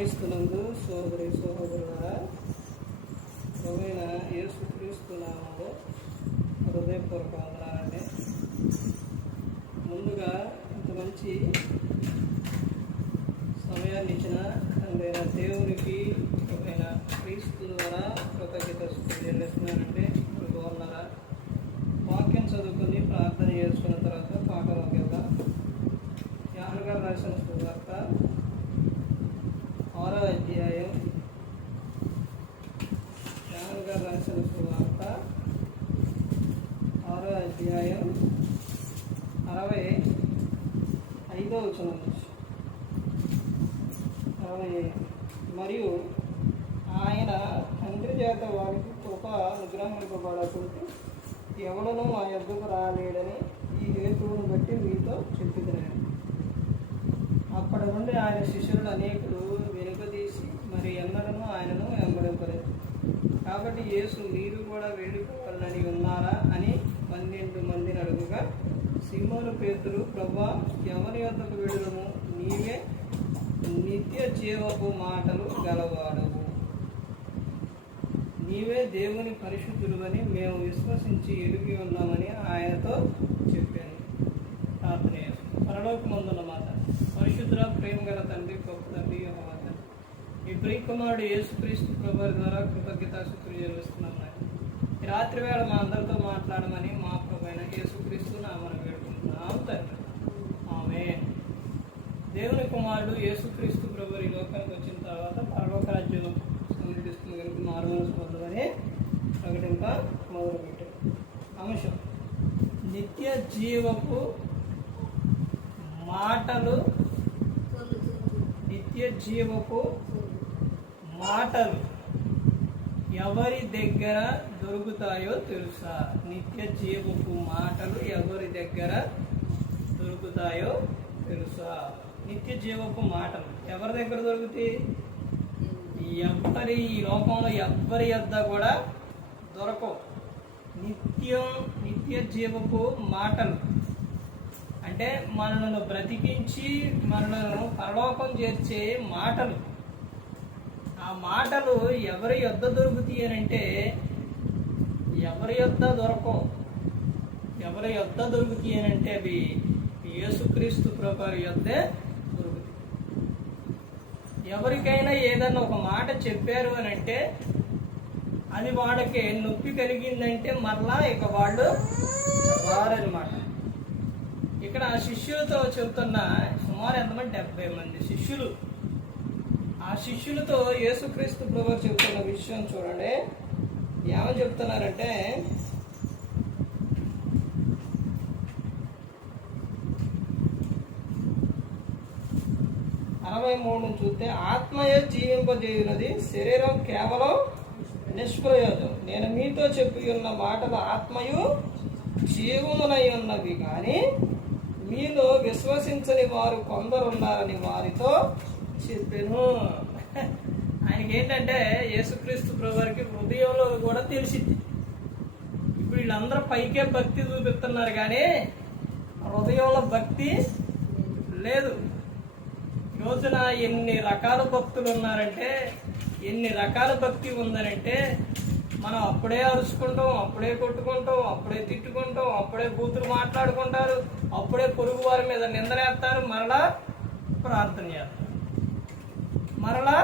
క్రీస్తునందు సోదరి సోదరులారా ఒకవేళ యేసు క్రీస్తు నామంలో హృదయపూర్వక వందనాలండి ముందుగా ఇంత మంచి సమయాన్ని ఇచ్చిన తండ్రైన దేవునికి ఒకవేళ క్రీస్తు ద్వారా కృతజ్ఞత చెల్లిస్తున్నానండి బాగున్నారా? వాక్యం చదువుకొని ప్రార్థన చేసుకున్న తర్వాత పాటలోకి వెళ్దాం యాన్ గారు రాసిన సువార్త ఆరో అధ్యాయం యాన్ గారు రాసిన సువార్త ఆరో అధ్యాయం అరవై ఐదో వచనం నుంచి అరవై మరియు ఆయన తండ్రి చేత వారికి కృప అనుగ్రహింపబడకుంటే ఎవడనూ మా యొద్దకు రాలేడని ఈ హేతువును బట్టి మీతో చెప్పుతున్నాను అప్పటి నుండి ఆయన శిష్యులు అనేకులు వెనుకదీసి మరి ఎన్నడను ఆయనను వెంబడింపలేదు కాబట్టి యేసు మీరు కూడా వెళ్ళిపోవాలని ఉన్నారా అని పన్నెండు మందిని అడుగుగా సింహను పేతులు ప్రభా ఎవరి వద్దకు వెళ్ళడము నీవే నిత్య జీవపు మాటలు గలవాడవు. నీవే దేవుని పరిశుద్ధులు మేము విశ్వసించి ఎరిగి ఉన్నామని ఆయనతో చెప్పాను. ప్రార్థన చేసుకుందాం. పరలోకమందున్న మాట పరిశుద్ధ ప్రేమ గల తండ్రి గొప్ప తండ్రి యెహోవా ఈ ప్రియకుమారుడు యేసుక్రీస్తు ప్రభు ద్వారా కృతజ్ఞతాశుతులు చెల్లిస్తున్నాం నాయన. ఈ రాత్రి వేళ మా అందరితో మాట్లాడమని మా ప్రభైన యేసుక్రీస్తు నామను వేడుకుంటున్నాం తండ్రి. ఆమె దేవుని కుమారుడు యేసుక్రీస్తు ప్రభు ఈ లోకానికి వచ్చిన తర్వాత పరలోక రాజ్యం సమీపిస్తుంది కనుక మారుమనసు పొందమని ప్రకటింప మొదలుపెట్టాడు అంశం నిత్య జీవపు మాటలు నిత్య జీవపు మాటలు ఎవరి దగ్గర దొరుకుతాయో తెలుసా? నిత్య జీవపు మాటలు ఎవరి దగ్గర దొరుకుతాయో తెలుసా? నిత్య జీవపు మాటలు ఎవరి దగ్గర దొరుకుతాయి? ఎవరి ఈ లోకంలో ఎవ్వరి యొద్ద కూడా దొరకవు. నిత్యం నిత్య జీవపు మాటలు అంటే మనలను బ్రతికించి మనలను పరలోకం చేర్చే మాటలు. ఆ మాటలు ఎవరి యొద్ద దొరుకుతాయి అని అంటే ఎవరి యొద్ద దొరకవు. ఎవరి యొద్ద దొరుకుతాయి అని అంటే అవి యేసుక్రీస్తు ప్రభు యొద్దే దొరుకుతాయి. ఎవరికైనా ఏదన్నా ఒక మాట చెప్పారు అని అంటే అది వాళ్ళకి నొప్పి కలిగిందంటే మరలా ఇక వాళ్ళు వారనమాట ఇక్కడ ఆ శిష్యులతో చెబుతున్న సుమారు ఎంతమంది? డెబ్బై మంది శిష్యులు. ఆ శిష్యులతో యేసుక్రీస్తు ప్రభు చెప్తున్న విషయం చూడండి. ఏమని చెప్తున్నారంటే అరవై మూడు చూస్తే ఆత్మయే జీవింపజేయున్నది శరీరం కేవలం నిష్ప్రయోజనం. నేను మీతో చెప్పి ఉన్న మాటలు ఆత్మయు జీవమునై ఉన్నవి కానీ మీలో విశ్వసించని వారు కొందరున్నారని వారితో చెప్పాను. ఆయనకి ఏంటంటే యేసుక్రీస్తు ప్రభువారికి హృదయంలో కూడా తెలిసింది. ఇప్పుడు వీళ్ళందరూ పైకే భక్తి చూపిస్తున్నారు కానీ హృదయంలో భక్తి లేదు. రోజున ఎన్ని రకాల భక్తులు ఉన్నారంటే ఎన్ని రకాల భక్తి ఉందనంటే మనం అప్పుడే అరుచుకుంటాం అప్పుడే కొట్టుకుంటాం అప్పుడే తిట్టుకుంటాం అప్పుడే కూతురు మాట్లాడుకుంటారు అప్పుడే పొరుగు వారి మీద నిందలేస్తారు మరలా ప్రార్థన చేస్తారు. మరలా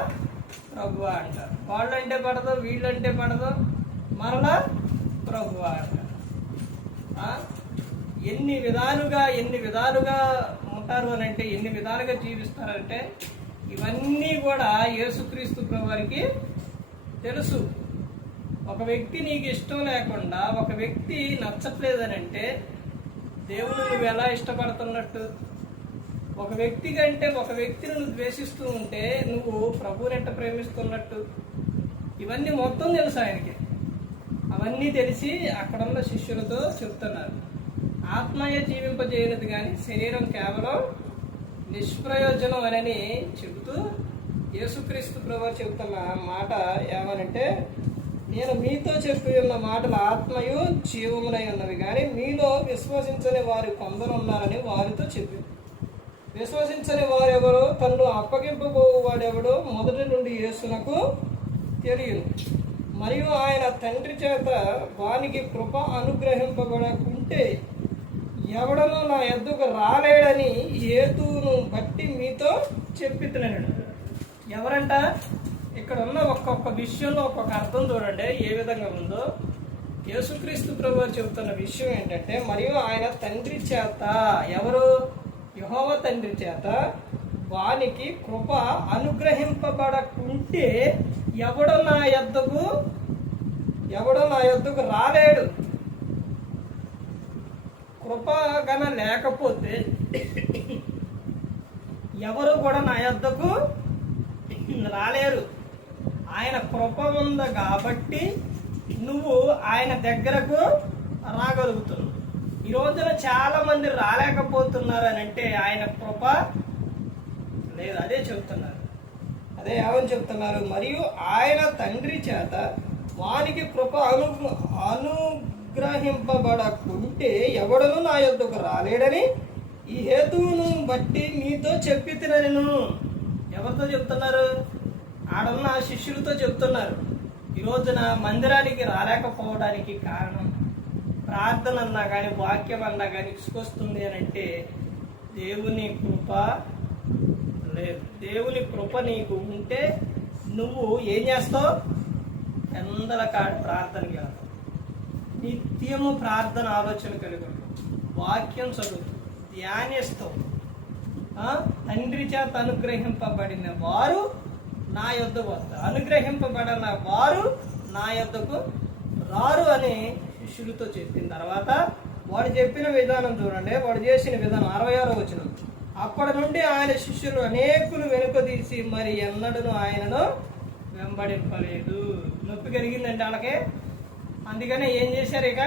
ప్రభు అంటారు. వాళ్ళంటే పడదు వీళ్ళంటే పడదు మరలా ప్రభు అంటారు. ఎన్ని విధాలుగా ఎన్ని విధాలుగా ఉంటారు అని అంటే ఎన్ని విధాలుగా జీవిస్తారంటే ఇవన్నీ కూడా యేసుక్రీస్తు ప్రభువారికి తెలుసు. ఒక వ్యక్తి నీకు ఇష్టం లేకుండా ఒక వ్యక్తి నచ్చట్లేదని అంటే దేవుడు నువ్వు ఎలా ఇష్టపడుతున్నట్టు? ఒక వ్యక్తి కంటే ఒక వ్యక్తిని నువ్వు ద్వేషిస్తూ ఉంటే నువ్వు ప్రభువునెట్ట ప్రేమిస్తున్నట్టు. ఇవన్నీ మొత్తం తెలుసు ఆయనకి. అవన్నీ తెలిసి అక్కడున్న శిష్యులతో చెప్తున్నారు. ఆత్మయ జీవింపజేయనది కానీ శరీరం కేవలం నిష్ప్రయోజనం అని చెబుతూ యేసుక్రీస్తు ప్రభు చెబుతున్న మాట ఏమనంటే నేను మీతో చెప్పి ఉన్న మాటలు ఆత్మయు జీవమునై ఉన్నవి కానీ మీలో విశ్వసించని వారు కొందరు ఉన్నారని వారితో చెప్పి విశ్వసించని వారెవరో తన్ను అప్పగింపబోవు వాడెవడో మొదటి నుండి యేసునకు తెలియదు. మరియు ఆయన తండ్రి చేత వానికి కృప అనుగ్రహింపబడకుంటే ఎవడనో నా ఎద్దుకు రాలేడని ఏతును బట్టి మీతో చెప్పితున్నాడు ఎవరంట? ఇక్కడ ఉన్న ఒక్కొక్క విషయంలో ఒక్కొక్క అర్థం చూడండి. ఏ విధంగా ఉందో? యేసుక్రీస్తు ప్రభు చెబుతున్న విషయం ఏంటంటే మరియు ఆయన తండ్రి చేత ఎవరు? యహోవ తండ్రి చేత వానికి కృప అనుగ్రహింపబడకుంటే ఎవడు నా యొద్దకు ఎవడు నా యొద్దకు రాలేడు. కృప గన లేకపోతే ఎవరు కూడా నా యొద్దకు రాలేరు. ఆయన కృప ఉంది కాబట్టి నువ్వు ఆయన దగ్గరకు రాగలుగుతున్నావు. ఈ రోజున చాలా మంది రాలేకపోతున్నారు అని అంటే ఆయన కృప లేదు అదే చెబుతున్నారు అదే ఏమని చెప్తున్నారు. మరియు ఆయన తండ్రి చేత వానికి కృప అను అనుగ్రహింపబడకుంటే ఎవడను నా యొద్దకు రాలేడని ఈ హేతువును బట్టి నీతో చెప్పి నేను ఎవరితో చెప్తున్నారు? ఆడన్న శిష్యులతో చెప్తున్నారు. ఈ రోజున మందిరానికి రాలేకపోవడానికి కారణం ప్రార్థన అన్నా కానీ వాక్యం అన్నా కానీ ఇసుకొస్తుంది అని అంటే దేవుని కృప లేదు. దేవుని కృప నీకు ఉంటే నువ్వు ఏం చేస్తావు? ఎందల కాడి ప్రార్థనకి వెళ్తావు. నిత్యము ప్రార్థన ఆలోచన కలిగి వాక్యం చదువు. ధ్యానిస్తావు. తండ్రి చేత అనుగ్రహింపబడిన వారు నా యొద్దకు వస్తారు. అనుగ్రహింపబడిన వారు నా యొద్దకు రారు అని శిష్యులతో చెప్పిన తర్వాత వాడు చెప్పిన విధానం చూడండి వాడు చేసిన విధానం అరవై ఆరో వచ్చిన అప్పటి నుండి ఆయన శిష్యులు అనేకులు వెనుక తీసి మరి ఎన్నడను ఆయనను వెంబడింపలేదు. నొప్పి కలిగిందంటే వాళ్ళకి. అందుకనే ఏం చేశారు ఇక?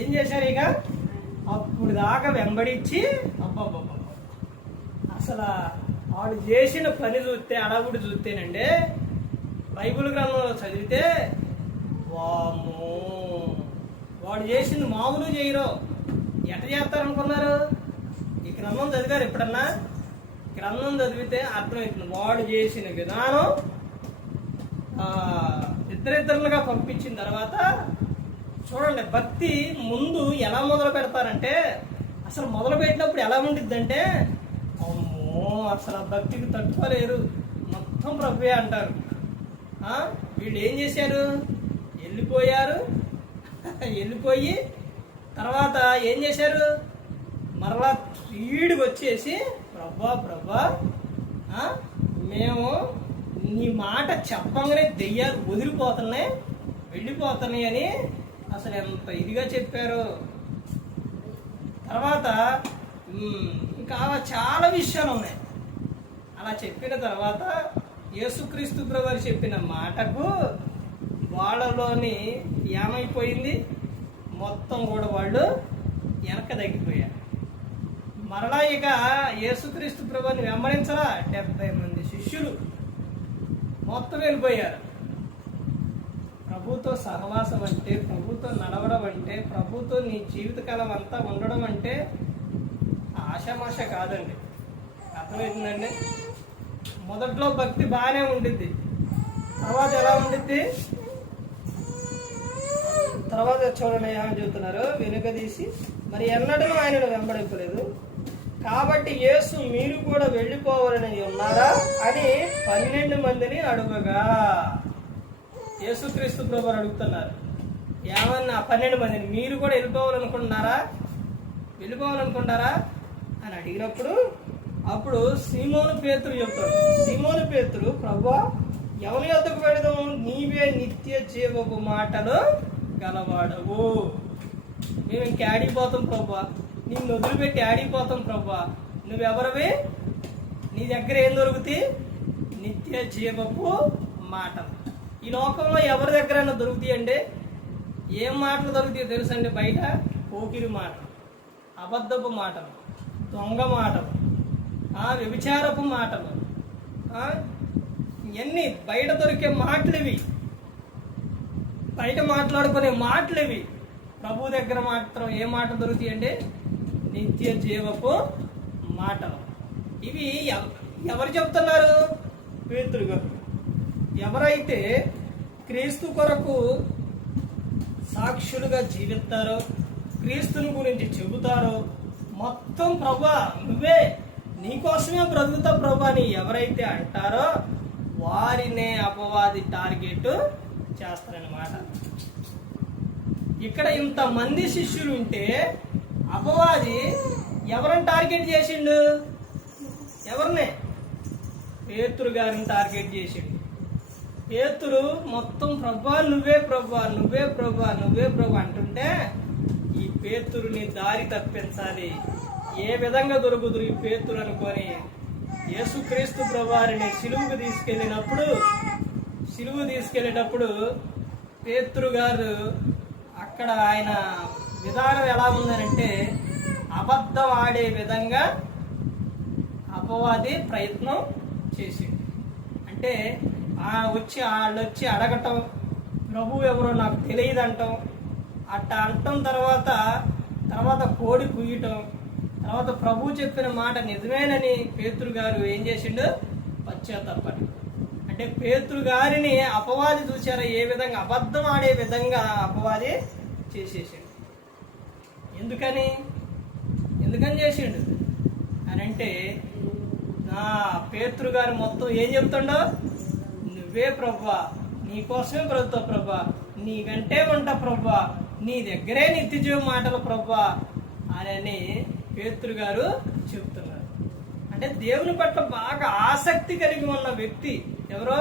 ఏం చేశారు ఇక? అప్పుడు దాకా వెంబడించి అబ్బబ్బబ్బ అసలు వాడు చేసిన పని చూస్తే అడవుడు చూస్తేనండి బైబిల్ గ్రంథంలో చదివితే వామ్మో. వాడు చేసింది మామూలు చేయరు. ఎట చేస్తారనుకున్నారు? ఈ గ్రంథం చదివారు ఎప్పుడన్నా? గ్రంథం చదివితే అర్థమవుతుంది. వాడు చేసిన విధానం ఇద్దరిద్దరులుగా పంపించిన తర్వాత చూడండి భక్తి ముందు ఎలా మొదలు పెడతారంటే అసలు మొదలు పెట్టినప్పుడు ఎలా ఉండిద్దంటే అమ్మో అసలు ఆ భక్తికి తట్టుకోలేరు. మొత్తం ప్రభువే అంటారు. వీళ్ళు ఏం చేశారు? వెళ్ళిపోయారు. వెళ్ళిపోయి తర్వాత ఏం చేశారు? మరలా ఈడికి వచ్చేసి ప్రభా ప్రభా మేము నీ మాట చెప్పంగానే దెయ్యాలు వదిలిపోతున్నాయి వెళ్ళిపోతున్నాయి అని అసలు ఎంత ఇదిగా చెప్పారు. తర్వాత ఇంకా అలా చాలా విషయాలు ఉన్నాయి. అలా చెప్పిన తర్వాత యేసుక్రీస్తు ప్రభు చెప్పిన మాటకు వాళ్ళలోని ఏమైపోయింది? మొత్తం కూడా వాళ్ళు వెనక తగ్గిపోయారు. మరలా ఇక యేసుక్రీస్తు ప్రభుని వెంబడించరా? డెబ్బై మంది శిష్యులు మొత్తం వెళ్ళిపోయారు. ప్రభుతో సహవాసం అంటే ప్రభుతో నడవడం అంటే ప్రభుతో నీ జీవితకాలం అంతా ఉండడం అంటే ఆషామాష కాదండి. అర్థమవుతుందండి? మొదట్లో భక్తి బాగానే ఉండిద్ది. తర్వాత ఎలా ఉండిద్ది? తర్వాత చూడండి ఏమని చెబుతున్నారు? వెనుకదీసి మరి ఎన్నడూ ఆయనను వెంబడింపలేదు. కాబట్టి యేసు మీరు కూడా వెళ్ళిపోవాలని ఉన్నారా అని పన్నెండు మందిని అడుగగా. యేసుక్రీస్తు ప్రభు అడుగుతున్నారు. ఏమన్నా పన్నెండు మందిని మీరు కూడా వెళ్ళిపోవాలనుకుంటున్నారా? వెళ్ళిపోవాలనుకుంటారా అని అడిగినప్పుడు అప్పుడు సీమోను పేతురు చెప్తాడు. సీమోను పేతురు ప్రభా ఎవరి వద్దకు పెడదాం నీవే నిత్య జీవపు మాటలు గలవాడవు మేము ఇంక ఆడిపోతాం ప్రభా? నిన్ను వదిలిపెట్టి ఆడిపోతాం ప్రభా. నువ్వెవరివి? నీ దగ్గర ఏం దొరుకుతాయి? నిత్య జీవపు మాటలు. ఈ లోకంలో ఎవరి దగ్గరైనా దొరుకుతాయి అంటే ఏం మాటలు దొరుకుతాయో తెలుసండి బయట? పోకిరి మాటలు అబద్ధపు మాటలు దొంగ మాటలు ఆ, వ్యభిచారపు మాటలు ఇవన్నీ బయట దొరికే మాటలు ఇవి బయట మాట్లాడుకునే మాటలు ఇవి ప్రభు దగ్గర మాత్రం ఏ మాట దొరుకుతాయి అంటే నిత్య జీవపు మాటలు. ఇవి ఎవ- ఎవరు చెప్తున్నారు? పేతురు గారు. ఎవరైతే క్రీస్తు కొరకు సాక్షులుగా జీవిస్తారో క్రీస్తుని గురించి చెబుతారో మొత్తం ప్రభా నువ్వే నీకోసమే బ్రతుకుతా ప్రభా అని ఎవరైతే అంటారో వారినే అపవాది టార్గెట్ చేస్తారనమాట ఇక్కడ ఇంతమంది శిష్యులు ఉంటే అపవాది ఎవరిని టార్గెట్ చేసిండు? ఎవరిని? పేతురు గారిని టార్గెట్ చేసిండు. పేతురు మొత్తం ప్రభా నువ్వే ప్రభా నువ్వే ప్రభా నువ్వే ప్రభా అంటుంటే ఈ పేతురుని దారి తప్పించాలి. ఏ విధంగా దొరుకుతురు ఈ పేతురు అనుకొని? యేసుక్రీస్తు ప్రభారిని సిలువుకు తీసుకెళ్ళినప్పుడు సిలువు తీసుకెళ్ళేటప్పుడు పేతృ గారు అక్కడ ఆయన విధానం ఎలా ఉందనంటే అబద్ధం ఆడే విధంగా అపవాది ప్రయత్నం చేసింది అంటే ఆ వచ్చి వాళ్ళు వచ్చి అడగటం ప్రభు ఎవరో నాకు తెలియదు అంటాం అట్ట అంటం తర్వాత తర్వాత కోడి కుయ్యటం తర్వాత ప్రభు చెప్పిన మాట నిజమేనని పేతురు గారు ఏం చేసిండు? పశ్చాత్తాపడి అంటే పేతురు గారిని అపవాది చూసారా ఏ విధంగా? అబద్ధం ఆడే విధంగా అపవాది చేసేసిండు. ఎందుకని? ఎందుకని చేసిండు? అని అంటే నా పేతురు గారు మొత్తం ఏం చెప్తుండో? నువ్వే ప్రభా. నీకోసమే బ్రతుకుతావు ప్రభా. నీకంటే ఉంటా ప్రభా. నీ దగ్గరే నిత్యజీవ మాటలు ప్రభా. అని పేతురు గారు చెప్తున్నారు. అంటే దేవుని పట్ల బాగా ఆసక్తి కలిగి ఉన్న వ్యక్తి ఎవరో?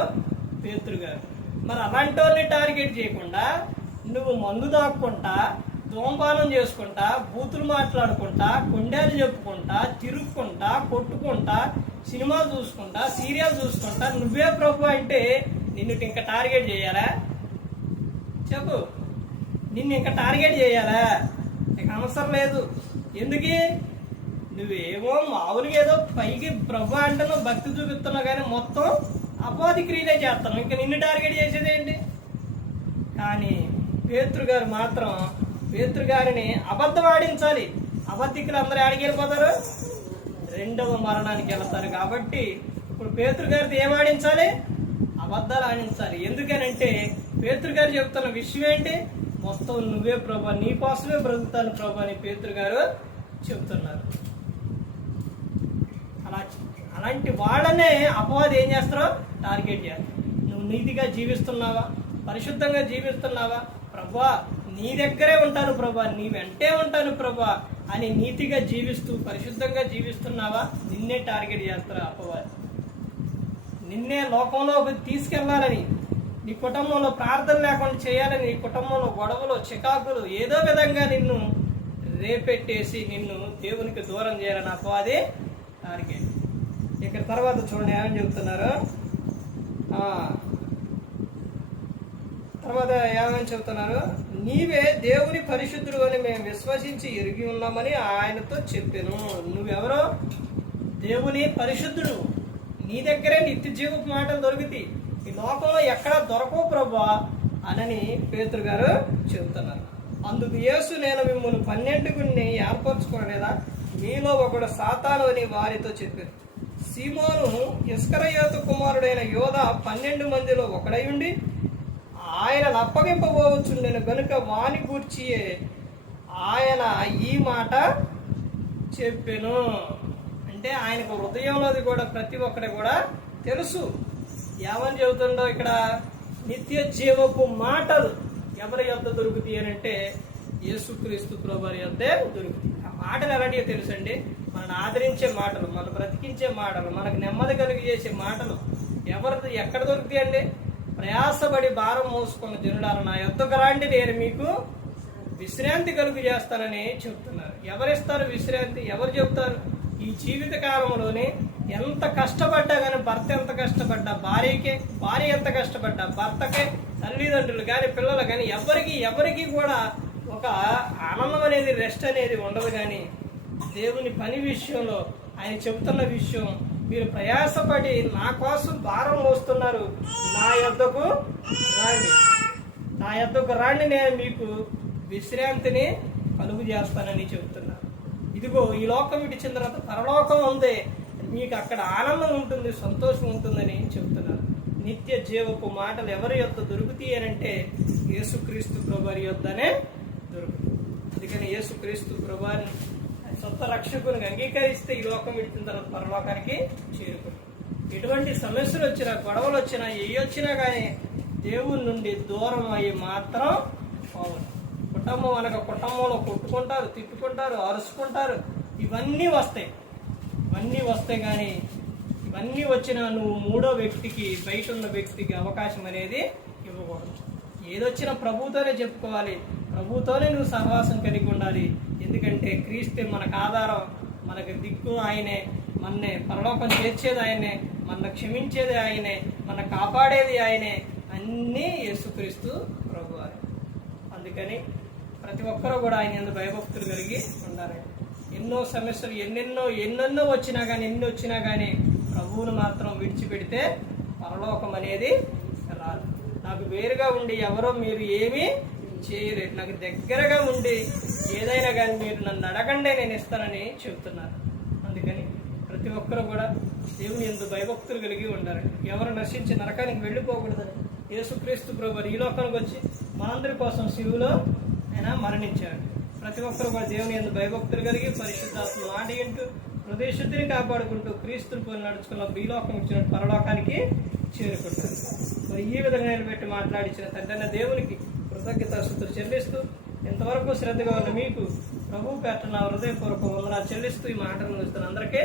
పేతురు గారు. మరి అలాంటి వాళ్ళని టార్గెట్ చేయకుండా నువ్వు మందు దాక్కుంటా ధూమపానం చేసుకుంటా బూతులు మాట్లాడుకుంటా కొండేలు చెప్పుకుంటా తిరుక్కుంటా కొట్టుకుంటా సినిమాలు చూసుకుంటా సీరియల్ చూసుకుంటా నువ్వే ప్రభు అంటే నిన్ను ఇంకా టార్గెట్ చేయాలా? చెప్పు. నిన్ను ఇంకా టార్గెట్ చేయాలా? నీకు అవసరం లేదు. ఎందుకు? నువ్వేమో మామూలుగా ఏదో పైకి ప్రభు అంటున్నావు భక్తి చూపిస్తున్నావు కానీ మొత్తం అపాధి క్రియలే చేస్తున్నావు ఇంకా నిన్ను టార్గెట్ చేసేది ఏంటి? కానీ పేతృ గారు మాత్రం పేతృ గారిని అబద్ధం ఆడించాలి. అబద్ధికులు అందరూ ఆడికి వెళ్ళిపోతారు? రెండవ మరణానికి వెళ్తారు. కాబట్టి ఇప్పుడు పేతృ గారితో ఏం ఆడించాలి? అబద్ధాలు ఆడించాలి. ఎందుకనంటే పేతృ గారు చెప్తున్న విషయం ఏంటి? మొత్తం నువ్వే ప్రభా నీ కోసమే బ్రతుకుతాను ప్రభా అని పేతృ గారు చెప్తున్నారు. అలా అలాంటి వాళ్ళనే అపవాది ఏం చేస్తారు టార్గెట్ చేయాలి. నువ్వు నీతిగా జీవిస్తున్నావా? పరిశుద్ధంగా జీవిస్తున్నావా? ప్రభా నీ దగ్గరే ఉంటాను ప్రభా నీ వెంటే ఉంటాను ప్రభా అని నీతిగా జీవిస్తూ పరిశుద్ధంగా జీవిస్తున్నావా? నిన్నే టార్గెట్ చేస్తారు అప్పవారు నిన్నే లోకంలోకి తీసుకెళ్ళాలని నీ కుటుంబంలో ప్రార్థన లేకుండా చేయాలని నీ కుటుంబంలో గొడవలు చికాకులు ఏదో విధంగా నిన్ను రేపెట్టేసి నిన్ను దేవునికి దూరం చేయాలని అపవాది టార్గెట్. ఇక్కడ తర్వాత చూడండి ఏమని చెబుతున్నారు తర్వాత ఏమని చెబుతున్నారు? నీవే దేవుని పరిశుద్ధుడు అని మేము విశ్వసించి ఎరిగి ఉన్నామని ఆయనతో చెప్పాను. నువ్వెవరో? దేవుని పరిశుద్ధుడు. నీ దగ్గరే నిత్య జీవపు మాటలు దొరుకుతాయి ఈ లోకంలో ఎక్కడ దొరకవు ప్రభా అనని పేతురు గారు చెబుతున్నారు. అందుకు యేసు నేను మిమ్మల్ని పన్నెండుగురిని ఏర్పరచుకోలేదా మీలో ఒకడు సాతాలు అని వారితో చెప్పారు. సీమోను ఇస్కరయోతు కుమారుడైన యోధ పన్నెండు మందిలో ఒకడై ఉండి ఆయన అప్పగింపబోవచ్చుండెను గనుక వాణి గూర్చియే ఆయన ఈ మాట చెప్పెను. అంటే ఆయనకు హృదయంలోది కూడా ప్రతి ఒక్కటి కూడా తెలుసు. ఏమని చెబుతుండో ఇక్కడ నిత్య జీవపు మాటలు ఎవరి యొద్ద దొరుకుతాయి అని అంటే యేసుక్రీస్తు ప్రభు యొద్దే దొరుకుతాయి. మాటలు ఎలాంటివో తెలుసండి? మనల్ని ఆదరించే మాటలు మనం బ్రతికించే మాటలు మనకు నెమ్మది కలిగి చేసే మాటలు ఎవరిది ఎక్కడ దొరుకుతాయండి ప్రయాసపడి భారం మోసుకున్న జనుడాలు నా యొద్దకు రాండి నేను మీకు విశ్రాంతి కలుగు చేస్తానని చెప్తున్నారు. ఎవరిస్తారు విశ్రాంతి? ఎవరు చెప్తారు? ఈ జీవిత కాలంలోనే ఎంత కష్టపడ్డా కానీ భర్త ఎంత కష్టపడ్డా భార్యకే భార్య ఎంత కష్టపడ్డా భర్తకే తల్లిదండ్రులు కానీ పిల్లలు కానీ ఎవరికి ఎవరికి కూడా ఒక ఆనందం అనేది రెస్ట్ అనేది ఉండదు కానీ దేవుని పని విషయంలో ఆయన చెబుతున్న విషయం మీరు ప్రయాసపడి నా కోసం భారం మోస్తున్నారు నా యొద్దకు రాండి. నా యొద్దకు రాండి నేను మీకు విశ్రాంతిని కలుగు చేస్తానని చెబుతున్నా. ఇదిగో ఈ లోకం విడిచిన తర్వాత పరలోకం ఉంది. మీకు అక్కడ ఆనందం ఉంటుంది సంతోషం ఉంటుందని చెబుతున్నారు నిత్య జీవపు మాటలు ఎవరి యొక్క దొరుకుతాయి అని అంటే యేసుక్రీస్తు ప్రభు యొద్దనే అందుకని యేసుక్రీస్తు ప్రభువారిని సొంత రక్షకుని అంగీకరిస్తే ఈ లోకం విడిచిన తర్వాత పరలోకానికి చేరుకుంటుంది. ఎటువంటి సమస్యలు వచ్చినా గొడవలు వచ్చినా ఏ వచ్చినా కానీ దేవుని నుండి దూరం అయ్యి మాత్రం పోవాలి. కుటుంబం అనగా కుటుంబంలో కొట్టుకుంటారు తిట్టుకుంటారు అరుచుకుంటారు. ఇవన్నీ వస్తాయి. ఇవన్నీ వస్తాయి కానీ ఇవన్నీ వచ్చినా నువ్వు మూడో వ్యక్తికి బయట ఉన్న వ్యక్తికి అవకాశం అనేది ఇవ్వకూడదు. ఏదొచ్చినా ప్రభుతోనే చెప్పుకోవాలి. ప్రభుతోనే నువ్వు సహవాసం కలిగి ఉండాలి. ఎందుకంటే క్రీస్తే మనకు ఆధారం మనకు దిక్కు ఆయనే మన్నే పరలోకం చేర్చేది ఆయనే మన క్షమించేది ఆయనే మన కాపాడేది ఆయనే అన్నీ యేసుక్రీస్తు ప్రభు అందుకని ప్రతి ఒక్కరూ కూడా ఆయన ఎందుకు భయభక్తులు కలిగి ఉండాలి. ఎన్నో సమస్యలు ఎన్నెన్నో ఎన్నెన్నో వచ్చినా కానీ ఎన్ని వచ్చినా కానీ ప్రభువును మాత్రం విడిచిపెడితే పరలోకం అనేది రాదు. నాకు వేరుగా ఉండి ఎవరో మీరు ఏమీ చేయలేరు నాకు దగ్గరగా ఉండి ఏదైనా కానీ మీరు నన్ను అడగండి నేను ఇస్తానని చెబుతున్నారు. అందుకని ప్రతి ఒక్కరూ కూడా దేవుని ఎందు భయభక్తులు కలిగి ఉండాలి ఎవరు నశించి నరకానికి వెళ్ళిపోకూడదని యేసుక్రీస్తు ప్రభు ఈ లోకానికి వచ్చి మనందరి కోసం శివులో ఆయన మరణించాడు. ప్రతి ఒక్కరు కూడా దేవుని ఎందు భయభక్తులు కలిగి పరిశుద్ధాత్మ మాట వింటూ హృదయశుద్ధిని కాపాడుకుంటూ క్రీస్తుని పోలి నడుచుకున్న బీలోకం ఇచ్చిన పరలోకానికి చేరుకుంటారు. మరి ఈ విధంగా నిలబెట్టి మాట్లాడించిన తండ్రి దేవునికి కృతజ్ఞతాస్థుతులు చెల్లిస్తూ ఇంతవరకు శ్రద్ధగా ఉన్న మీకు ప్రభు పేట నా హృదయపూర్వక వందనాలు చెల్లిస్తూ ఈ మాటను అందరికీ